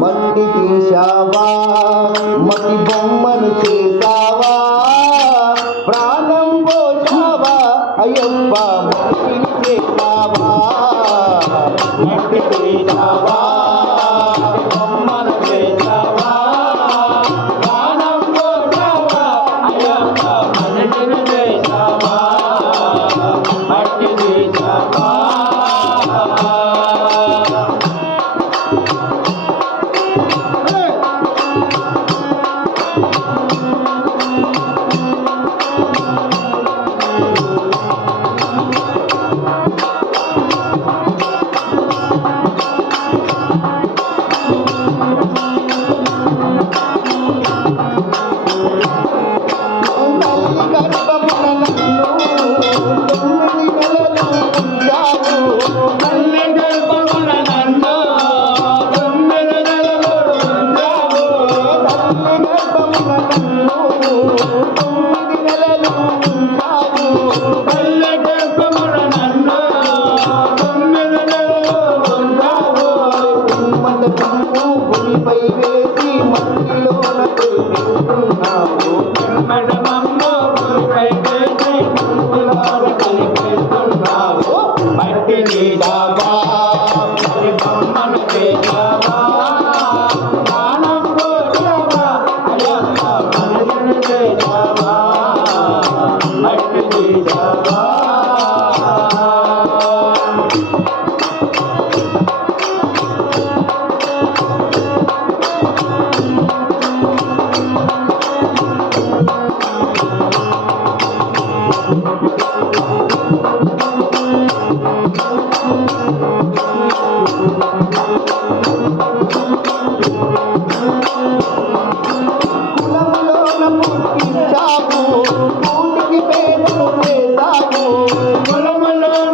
మట్టి తీశావా, మట్టి బొమ్మను చేసావా, ప్రాణం పోసావా అయ్యప్ప మట్టిని చేసావా. మట్టి తీశావా, బొమ్మను చేసావా, ప్రాణం పోసావా అయ్యప్ప మట్టిని చేసావా. మట్టి తీశావా, గుడిపై వేసి మట్టిలోన కలిపిస్తున్నావు. మట్టి తీసావా, బొమ్మను చేసావా, ప్రాణం పోసావా అయ్యప్ప మట్టిని చేసావా. మట్టి తీసావా, కులములోన పుట్టించావు, కూటికి పేదలు చేసావు. కులములోన